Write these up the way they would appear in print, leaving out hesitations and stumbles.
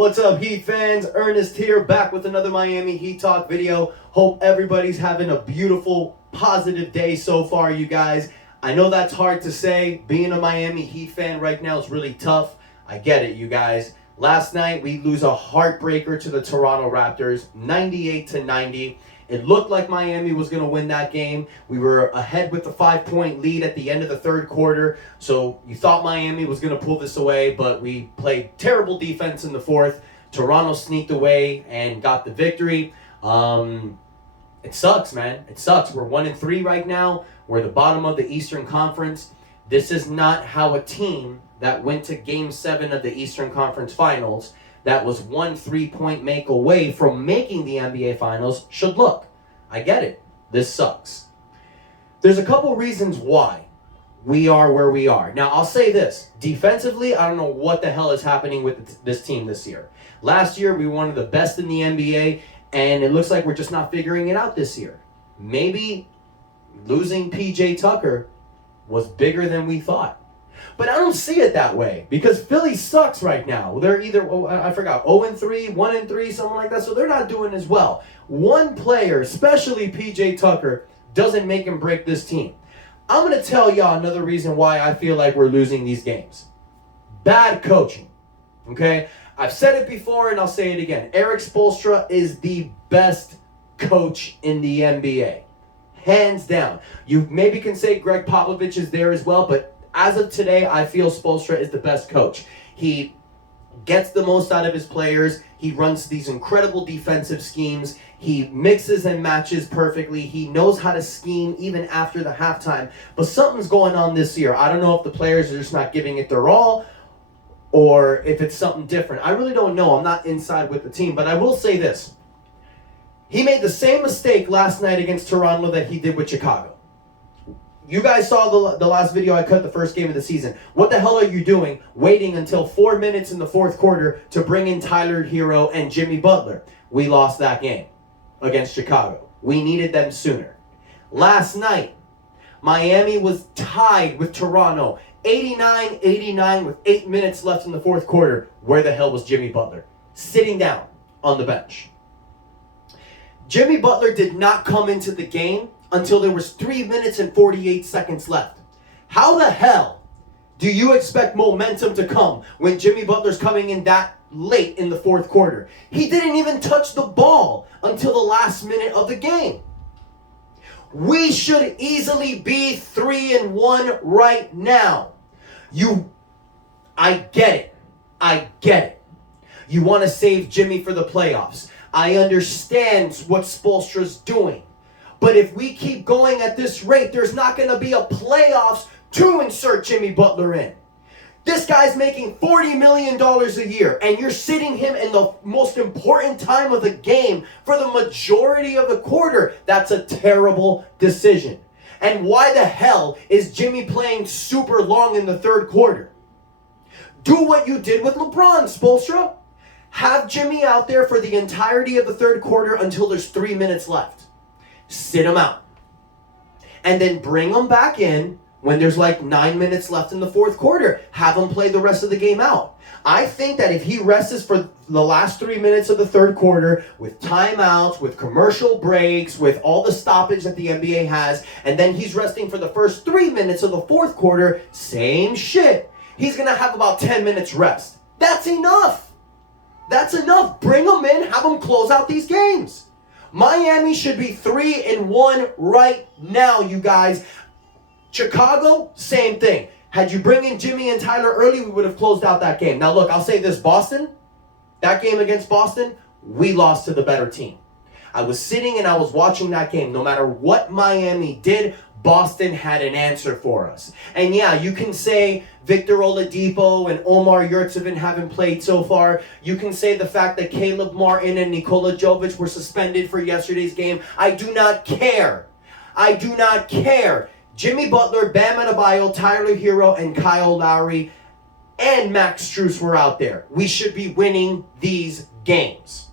What's up, Heat fans? Ernest here, back with another Miami Heat Talk video. Hope everybody's having a beautiful, positive day so far, you guys. I know that's hard to say. Being a Miami Heat fan right now is really tough. I get it, you guys. Last night, we lose a heartbreaker to the Toronto Raptors, 98-90. It looked like Miami was going to win that game. We were ahead with the 5-point lead at the end of the third quarter. So you thought Miami was going to pull this away, but we played terrible defense in the fourth. Toronto sneaked away and got the victory. It sucks, man. It sucks. We're 1-3 right now. We're the bottom of the Eastern Conference. This is not how a team that went to Game 7 of the Eastern Conference Finals, that was 1 3-point make away from making the NBA Finals, should look. I get it. This sucks. There's a couple reasons why we are where we are. Now, I'll say this. Defensively, I don't know what the hell is happening with this team this year. Last year, we were one of the best in the NBA, and it looks like we're just not figuring it out this year. Maybe losing P.J. Tucker was bigger than we thought. But I don't see it that way because Philly sucks right now. They're either, 0-3, 1-3, something like that. So they're not doing as well. One player, especially P.J. Tucker, doesn't make and break this team. I'm going to tell y'all another reason why I feel like we're losing these games. Bad coaching. Okay? I've said it before and I'll say it again. Erik Spoelstra is the best coach in the NBA. Hands down. You maybe can say Greg Popovich is there as well, but as of today, I feel Spoelstra is the best coach. He gets the most out of his players. He runs these incredible defensive schemes. He mixes and matches perfectly. He knows how to scheme even after the halftime. But something's going on this year. I don't know if the players are just not giving it their all or if it's something different. I really don't know. I'm not inside with the team. But I will say this. He made the same mistake last night against Toronto that he did with Chicago. You guys saw the last video I cut the first game of the season. What the hell are you doing waiting until 4 minutes in the fourth quarter to bring in Tyler Hero and Jimmy Butler? We lost that game against Chicago. We needed them sooner. Last night, Miami was tied with Toronto, 89-89 with 8 minutes left in the fourth quarter. Where the hell was Jimmy Butler? Sitting down on the bench. Jimmy Butler did not come into the game until there was 3 minutes and 48 seconds left. How the hell do you expect momentum to come when Jimmy Butler's coming in that late in the fourth quarter? He didn't even touch the ball until the last minute of the game. We should easily be 3-1 right now. I get it. You want to save Jimmy for the playoffs. I understand what Spoelstra's doing. But if we keep going at this rate, there's not going to be a playoffs to insert Jimmy Butler in. This guy's making $40 million a year, and you're sitting him in the most important time of the game for the majority of the quarter. That's a terrible decision. And why the hell is Jimmy playing super long in the third quarter? Do what you did with LeBron, Spoelstra. Have Jimmy out there for the entirety of the third quarter until there's 3 minutes left. Sit him out. And then bring him back in when there's like 9 minutes left in the fourth quarter. Have him play the rest of the game out. I think that if he rests for the last 3 minutes of the third quarter with timeouts, with commercial breaks, with all the stoppage that the NBA has, and then he's resting for the first 3 minutes of the fourth quarter, same shit. He's going to have about 10 minutes rest. That's enough. That's enough. Bring him in. Have him close out these games. Miami should be 3-1 right now, you guys. Chicago, same thing. Had you bring in Jimmy and Tyler early, we would have closed out that game. Now look, I'll say this, Boston, that game against Boston, we lost to the better team. I was sitting and I was watching that game. No matter what Miami did, Boston had an answer for us. And yeah, you can say Victor Oladipo and Omar Yurtseven haven't played so far. You can say the fact that Caleb Martin and Nikola Jovic were suspended for yesterday's game. I do not care. I do not care. Jimmy Butler, Bam Adebayo, Tyler Hero, and Kyle Lowry and Max Strus were out there. We should be winning these games.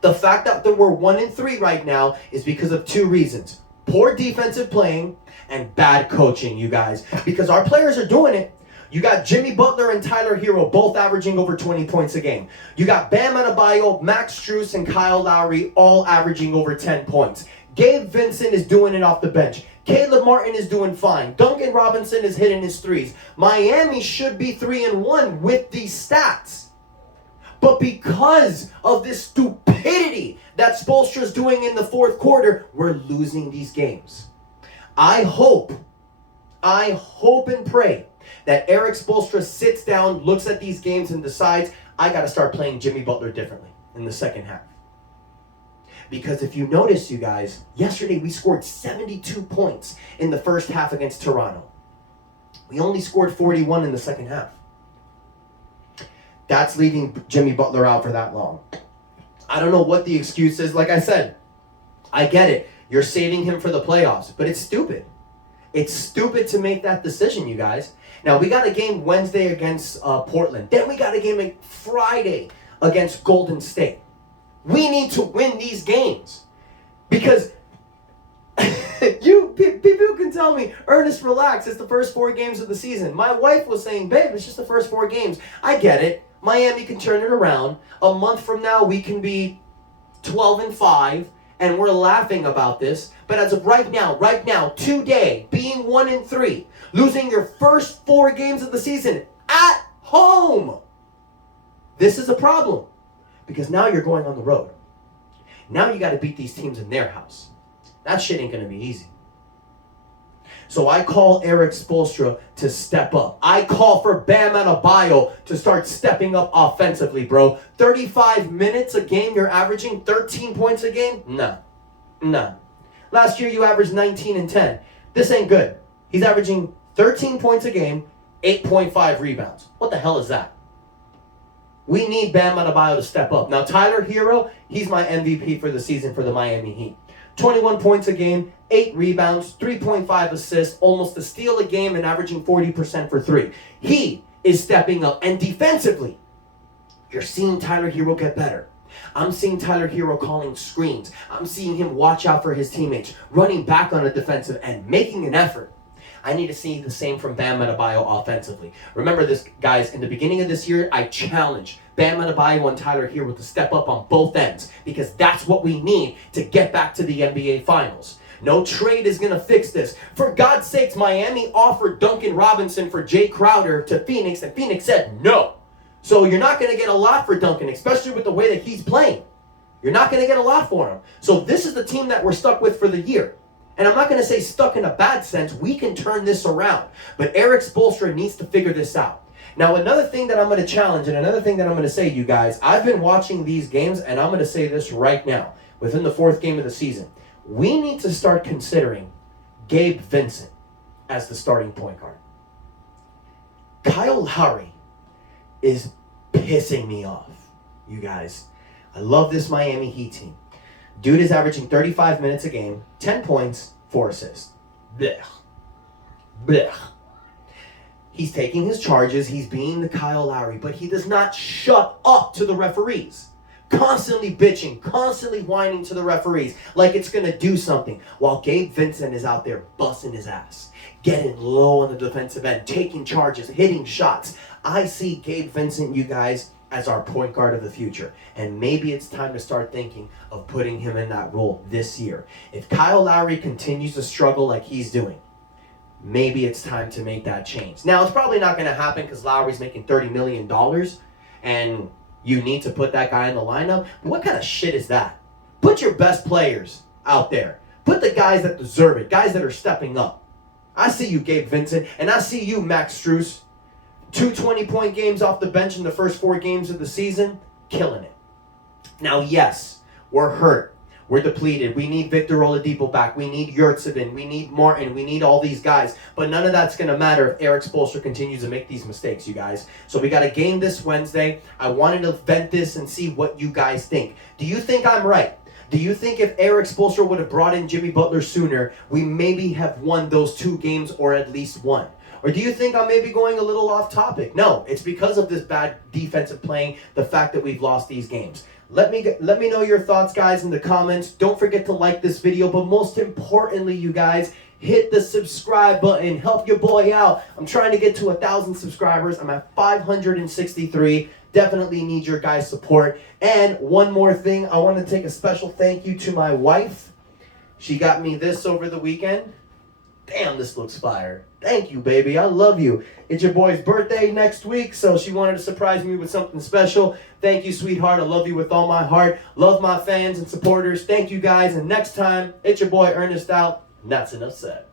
The fact that we're 1-3 right now is because of two reasons. Poor defensive playing and bad coaching, you guys. Because our players are doing it, You got Jimmy Butler and Tyler Hero both averaging over 20 points a game. You got Bam Adebayo, Max Strus, and Kyle Lowry all averaging over 10 points. Gabe Vincent is doing it off the bench. Caleb Martin is doing fine. Duncan Robinson is hitting his threes. Miami should be 3-1 with these stats. But because of this stupidity that Spoelstra's doing in the fourth quarter, we're losing these games. I hope and pray that Eric Spoelstra sits down, looks at these games, and decides, I got to start playing Jimmy Butler differently in the second half. Because if you notice, you guys, yesterday we scored 72 points in the first half against Toronto. We only scored 41 in the second half. That's leaving Jimmy Butler out for that long. I don't know what the excuse is. Like I said, I get it. You're saving him for the playoffs, but it's stupid. It's stupid to make that decision, you guys. Now, we got a game Wednesday against Portland. Then we got a game Friday against Golden State. We need to win these games. Because people can tell me, Ernest, relax. It's the first 4 games of the season. My wife was saying, babe, it's just the first 4 games. I get it. Miami can turn it around. A month from now, we can be 12-5. And we're laughing about this. But as of right now, today, being 1-3, losing your first 4 games of the season at home. This is a problem. Because now you're going on the road. Now you got to beat these teams in their house. That shit ain't going to be easy. So I call Eric Spoelstra to step up. I call for Bam Adebayo to start stepping up offensively, bro. 35 minutes a game, you're averaging 13 points a game? Nah. Last year you averaged 19 and 10. This ain't good. He's averaging 13 points a game, 8.5 rebounds. What the hell is that? We need Bam Adebayo to step up. Now, Tyler Hero, he's my MVP for the season for the Miami Heat. 21 points a game, 8 rebounds, 3.5 assists, almost a steal a game, and averaging 40% for 3. He is stepping up. And defensively, you're seeing Tyler Hero get better. I'm seeing Tyler Hero calling screens. I'm seeing him watch out for his teammates, running back on a defensive end, making an effort. I need to see the same from Bam Adebayo offensively. Remember this, guys, in the beginning of this year, I challenged Bam Adebayo and Tyler Hero to step up on both ends because that's what we need to get back to the NBA Finals. No trade is going to fix this. For God's sakes, Miami offered Duncan Robinson for Jay Crowder to Phoenix, and Phoenix said no. So you're not going to get a lot for Duncan, especially with the way that he's playing. You're not going to get a lot for him. So this is the team that we're stuck with for the year. And I'm not going to say stuck in a bad sense. We can turn this around. But Eric Spoelstra needs to figure this out. Now, another thing that I'm going to challenge and another thing that I'm going to say, you guys, I've been watching these games, and I'm going to say this right now, within the 4th game of the season. We need to start considering Gabe Vincent as the starting point guard. Kyle Lowry is pissing me off, you guys. I love this Miami Heat team. Dude is averaging 35 minutes a game, 10 points, 4 assists. Blech. Blech. He's taking his charges. He's being the Kyle Lowry, but he does not shut up to the referees. Constantly bitching, constantly whining to the referees like it's going to do something, while Gabe Vincent is out there busting his ass, getting low on the defensive end, taking charges, hitting shots. I see Gabe Vincent, you guys, as our point guard of the future. And maybe it's time to start thinking of putting him in that role this year. If Kyle Lowry continues to struggle like he's doing, maybe it's time to make that change. Now, it's probably not going to happen because Lowry's making $30 million and you need to put that guy in the lineup. But what kind of shit is that? Put your best players out there. Put the guys that deserve it, guys that are stepping up. I see you, Gabe Vincent, and I see you, Max Strus. 2 20-point games off the bench in the first 4 games of the season, killing it. Now, yes, we're hurt. We're depleted. We need Victor Oladipo back. We need Yurtseven. We need Martin. We need all these guys. But none of that's going to matter if Eric Spoelstra continues to make these mistakes, you guys. So we got a game this Wednesday. I wanted to vent this and see what you guys think. Do you think I'm right? Do you think if Eric Spoelstra would have brought in Jimmy Butler sooner, we maybe have won those 2 games or at least one? Or do you think I'm maybe going a little off topic? No, it's because of this bad defensive playing, the fact that we've lost these games. Let me know your thoughts, guys, in the comments. Don't forget to like this video, but most importantly, you guys, hit the subscribe button. Help your boy out. I'm trying to get to 1,000 subscribers. I'm at 563. Definitely need your guys' support. And one more thing, I want to take a special thank you to my wife. She got me this over the weekend. Damn, this looks fire. Thank you, baby. I love you. It's your boy's birthday next week, so she wanted to surprise me with something special. Thank you, sweetheart. I love you with all my heart. Love my fans and supporters. Thank you, guys. And next time, it's your boy Ernest out. And that's enough said.